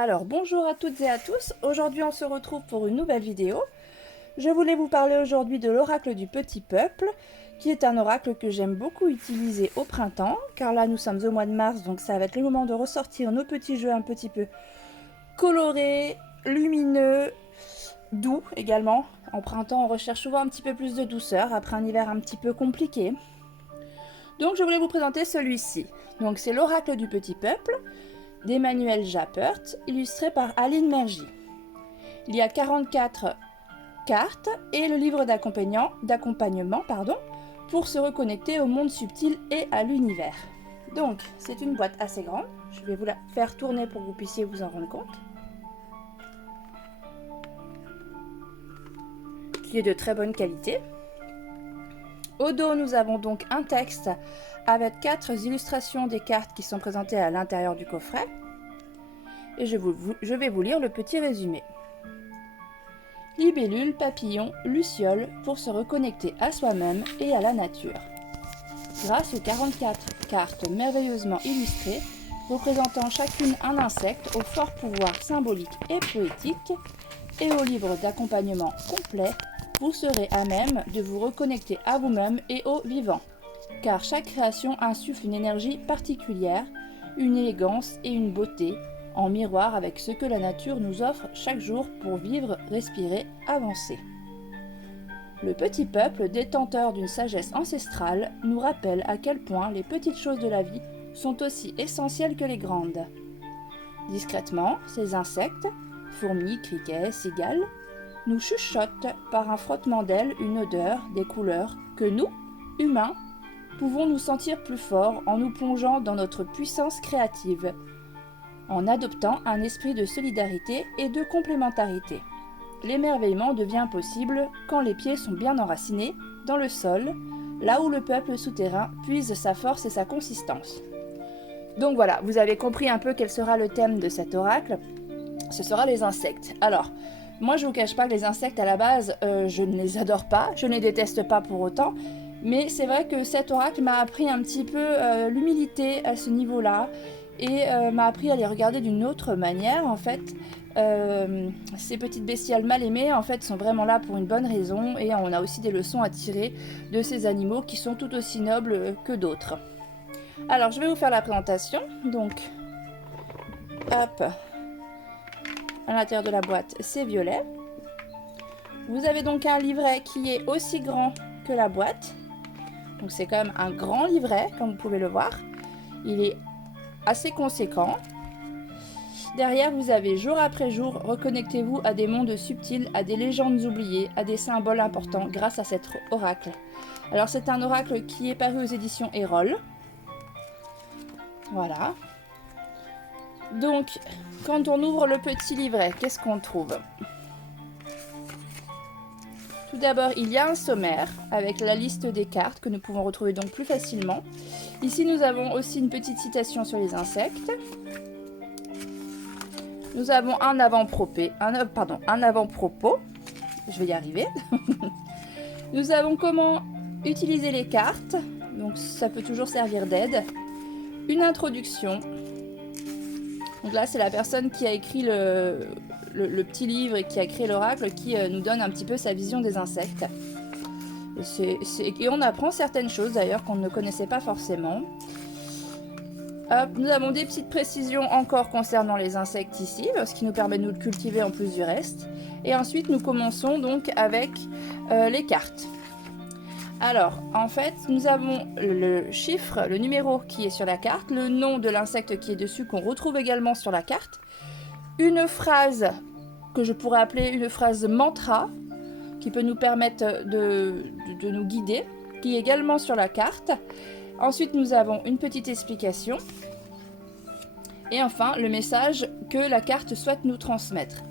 Alors bonjour à toutes et à tous, aujourd'hui on se retrouve pour une nouvelle vidéo. Je voulais vous parler aujourd'hui de l'oracle du petit peuple, qui est un oracle que j'aime beaucoup utiliser au printemps, car là nous sommes au mois de mars, donc ça va être le moment de ressortir nos petits jeux un petit peu colorés, lumineux, doux également. En printemps on recherche souvent un petit peu plus de douceur, après un hiver un petit peu compliqué. Donc je voulais vous présenter celui-ci. Donc c'est l'oracle du petit peuple, d'Emmanuel Japert, illustré par Aline Mergy. Il y a 44 cartes et le livre d'accompagnement pour se reconnecter au monde subtil et à l'univers. Donc, c'est une boîte assez grande. Je vais vous la faire tourner pour que vous puissiez vous en rendre compte. Qui est de très bonne qualité. Au dos, nous avons donc un texte avec 4 illustrations des cartes qui sont présentées à l'intérieur du coffret. Et je vais vous lire le petit résumé. Libellule, papillon, luciole pour se reconnecter à soi-même et à la nature. Grâce aux 44 cartes merveilleusement illustrées, représentant chacune un insecte au fort pouvoir symbolique et poétique, et au livre d'accompagnement complet, vous serez à même de vous reconnecter à vous-même et au vivant, car chaque création insuffle une énergie particulière, une élégance et une beauté, en miroir avec ce que la nature nous offre chaque jour pour vivre, respirer, avancer. Le petit peuple, détenteur d'une sagesse ancestrale, nous rappelle à quel point les petites choses de la vie sont aussi essentielles que les grandes. Discrètement, ces insectes, fourmis, criquets, cigales, nous chuchotent par un frottement d'ailes une odeur, des couleurs que nous, humains, pouvons nous sentir plus forts en nous plongeant dans notre puissance créative, en adoptant un esprit de solidarité et de complémentarité. L'émerveillement devient possible quand les pieds sont bien enracinés dans le sol, là où le peuple souterrain puise sa force et sa consistance. Donc voilà, vous avez compris un peu quel sera le thème de cet oracle. Ce sera les insectes. Alors, moi je ne vous cache pas que les insectes à la base, je ne les adore pas, je ne les déteste pas pour autant, mais c'est vrai que cet oracle m'a appris un petit peu l'humilité à ce niveau-là, et m'a appris à les regarder d'une autre manière. En fait, ces petites bestioles mal aimées en fait sont vraiment là pour une bonne raison, et on a aussi des leçons à tirer de ces animaux qui sont tout aussi nobles que d'autres. Alors je vais vous faire la présentation. Donc hop, à l'intérieur de la boîte c'est violet. Vous avez donc un livret qui est aussi grand que la boîte, donc c'est quand même un grand livret comme vous pouvez le voir. Il est assez conséquent. Derrière, vous avez jour après jour, reconnectez-vous à des mondes subtils, à des légendes oubliées, à des symboles importants grâce à cet oracle. Alors c'est un oracle qui est paru aux éditions Erol. Voilà. Donc, quand on ouvre le petit livret, qu'est-ce qu'on trouve ? Tout d'abord, il y a un sommaire avec la liste des cartes que nous pouvons retrouver donc plus facilement. Ici, nous avons aussi une petite citation sur les insectes. Nous avons un avant-propos. Je vais y arriver. Nous avons comment utiliser les cartes. Donc, ça peut toujours servir d'aide. Une introduction. Donc là, c'est la personne qui a écrit le petit livre et qui a créé l'oracle qui nous donne un petit peu sa vision des insectes. Et on apprend certaines choses d'ailleurs qu'on ne connaissait pas forcément. Hop, nous avons des petites précisions encore concernant les insectes ici, ce qui nous permet de nous le cultiver en plus du reste. Et ensuite, nous commençons donc avec les cartes. Alors, en fait, nous avons le chiffre, le numéro qui est sur la carte, le nom de l'insecte qui est dessus, qu'on retrouve également sur la carte, une phrase que je pourrais appeler une phrase mantra, qui peut nous permettre de nous guider, qui est également sur la carte. Ensuite, nous avons une petite explication. Et enfin, le message que la carte souhaite nous transmettre.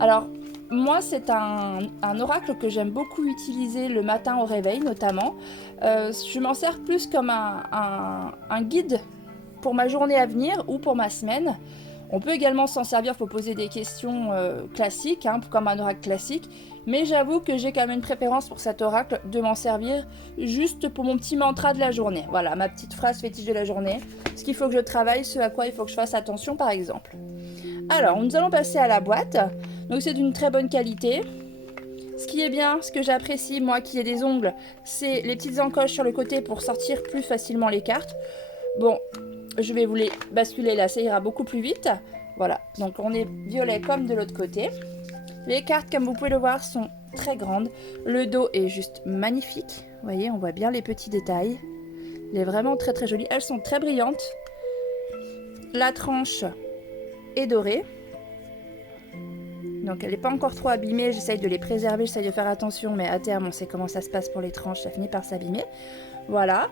Alors, moi, c'est un oracle que j'aime beaucoup utiliser le matin au réveil, notamment. Je m'en sers plus comme un guide pour ma journée à venir ou pour ma semaine. On peut également s'en servir pour poser des questions classiques, hein, comme un oracle classique, mais j'avoue que j'ai quand même une préférence pour cet oracle de m'en servir juste pour mon petit mantra de la journée. Voilà, ma petite phrase fétiche de la journée, ce qu'il faut que je travaille, ce à quoi il faut que je fasse attention par exemple. Alors, nous allons passer à la boîte, donc c'est d'une très bonne qualité. Ce qui est bien, ce que j'apprécie moi qui ai des ongles, c'est les petites encoches sur le côté pour sortir plus facilement les cartes. Bon, je vais vous les basculer là, ça ira beaucoup plus vite. Voilà, donc on est violet comme de l'autre côté. Les cartes, comme vous pouvez le voir, sont très grandes. Le dos est juste magnifique. Vous voyez, on voit bien les petits détails. Elle est vraiment très très jolie. Elles sont très brillantes. La tranche est dorée. Donc elle n'est pas encore trop abîmée. J'essaye de les préserver, j'essaye de faire attention. Mais à terme, on sait comment ça se passe pour les tranches. Ça finit par s'abîmer. Voilà.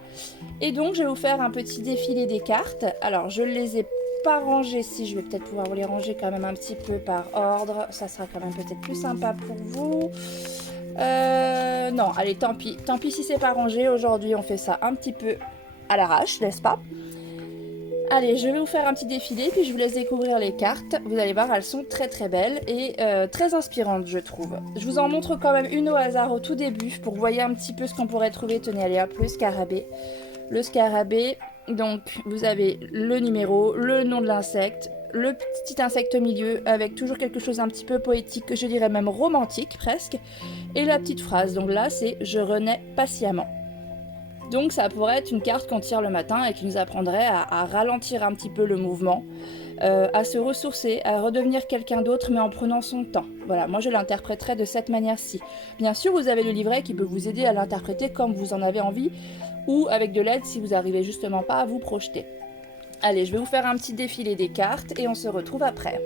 Et donc, je vais vous faire un petit défilé des cartes. Alors, je ne les ai pas rangées ici. Je vais peut-être pouvoir vous les ranger quand même un petit peu par ordre. Ça sera quand même peut-être plus sympa pour vous. Non, allez, tant pis. Tant pis si c'est pas rangé. Aujourd'hui, on fait ça un petit peu à l'arrache, n'est-ce pas? Allez, je vais vous faire un petit défilé, puis je vous laisse découvrir les cartes. Vous allez voir, elles sont très très belles et très inspirantes, je trouve. Je vous en montre quand même une au hasard au tout début, pour que vous voyez un petit peu ce qu'on pourrait trouver. Tenez, allez hop, le scarabée. Le scarabée, donc vous avez le numéro, le nom de l'insecte, le petit insecte au milieu, avec toujours quelque chose un petit peu poétique, je dirais même romantique presque, et la petite phrase. Donc là, c'est « Je renais patiemment ». Donc ça pourrait être une carte qu'on tire le matin et qui nous apprendrait à ralentir un petit peu le mouvement, à se ressourcer, à redevenir quelqu'un d'autre mais en prenant son temps. Voilà, moi je l'interpréterais de cette manière-ci. Bien sûr, vous avez le livret qui peut vous aider à l'interpréter comme vous en avez envie ou avec de l'aide si vous n'arrivez justement pas à vous projeter. Allez, je vais vous faire un petit défilé des cartes et on se retrouve après.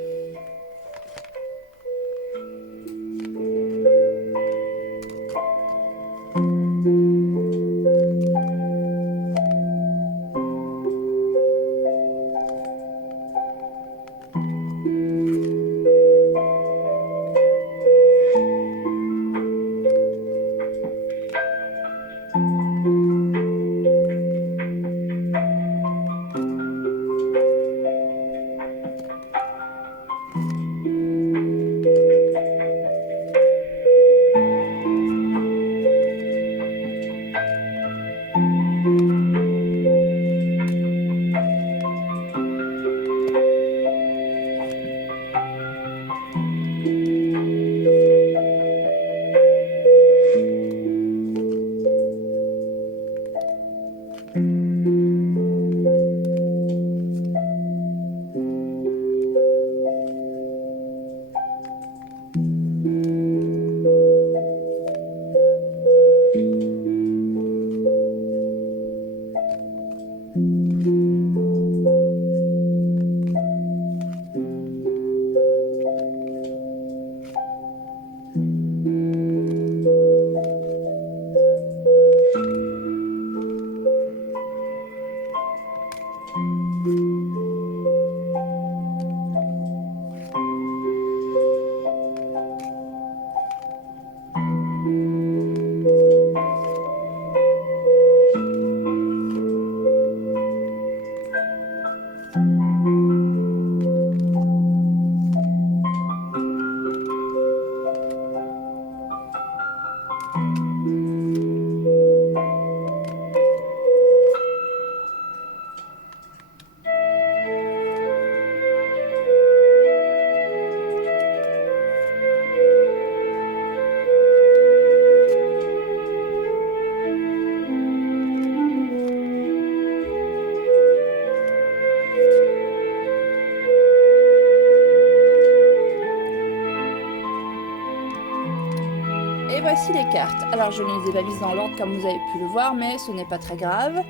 Et voici les cartes. Alors je ne les ai pas mises dans l'ordre comme vous avez pu le voir, mais ce n'est pas très grave.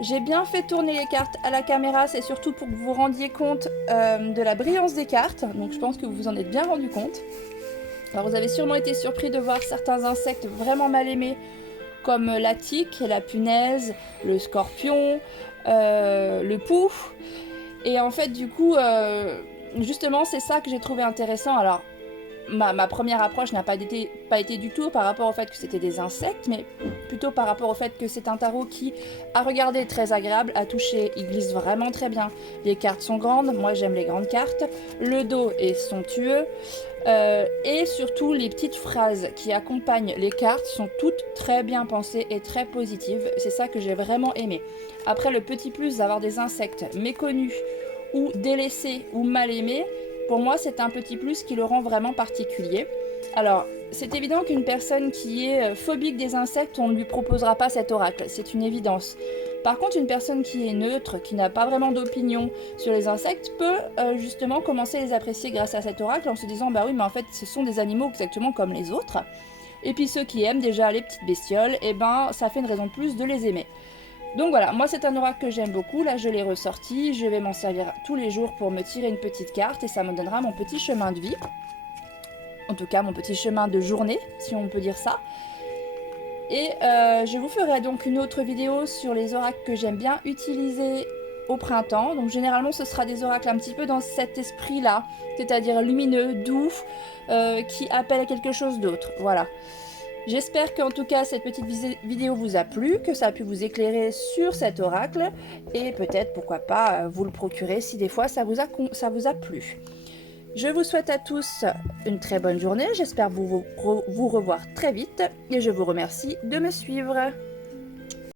J'ai bien fait tourner les cartes à la caméra, c'est surtout pour que vous vous rendiez compte de la brillance des cartes. Donc je pense que vous vous en êtes bien rendu compte. Alors vous avez sûrement été surpris de voir certains insectes vraiment mal aimés, comme la tique, la punaise, le scorpion, le pou. Et en fait du coup, justement c'est ça que j'ai trouvé intéressant. Alors ma première approche n'a pas été du tout par rapport au fait que c'était des insectes, mais plutôt par rapport au fait que c'est un tarot qui, à regarder, est très agréable, à toucher, il glisse vraiment très bien. Les cartes sont grandes, moi j'aime les grandes cartes, le dos est somptueux, et surtout les petites phrases qui accompagnent les cartes sont toutes très bien pensées et très positives. C'est ça que j'ai vraiment aimé. Après, le petit plus d'avoir des insectes méconnus ou délaissés ou mal aimés, pour moi c'est un petit plus qui le rend vraiment particulier. Alors, c'est évident qu'une personne qui est phobique des insectes, on ne lui proposera pas cet oracle, c'est une évidence. Par contre, une personne qui est neutre, qui n'a pas vraiment d'opinion sur les insectes, peut justement commencer à les apprécier grâce à cet oracle en se disant bah oui, mais en fait ce sont des animaux exactement comme les autres. Et puis ceux qui aiment déjà les petites bestioles, et ben ça fait une raison de plus de les aimer. Donc voilà, moi c'est un oracle que j'aime beaucoup, là je l'ai ressorti, je vais m'en servir tous les jours pour me tirer une petite carte et ça me donnera mon petit chemin de vie. En tout cas mon petit chemin de journée, si on peut dire ça. Et je vous ferai donc une autre vidéo sur les oracles que j'aime bien utiliser au printemps. Donc généralement ce sera des oracles un petit peu dans cet esprit-là, c'est-à-dire lumineux, doux, qui appellent à quelque chose d'autre. Voilà. J'espère qu'en tout cas cette petite vidéo vous a plu, que ça a pu vous éclairer sur cet oracle et peut-être pourquoi pas vous le procurer si des fois ça vous a plu. Je vous souhaite à tous une très bonne journée, j'espère vous revoir très vite et je vous remercie de me suivre.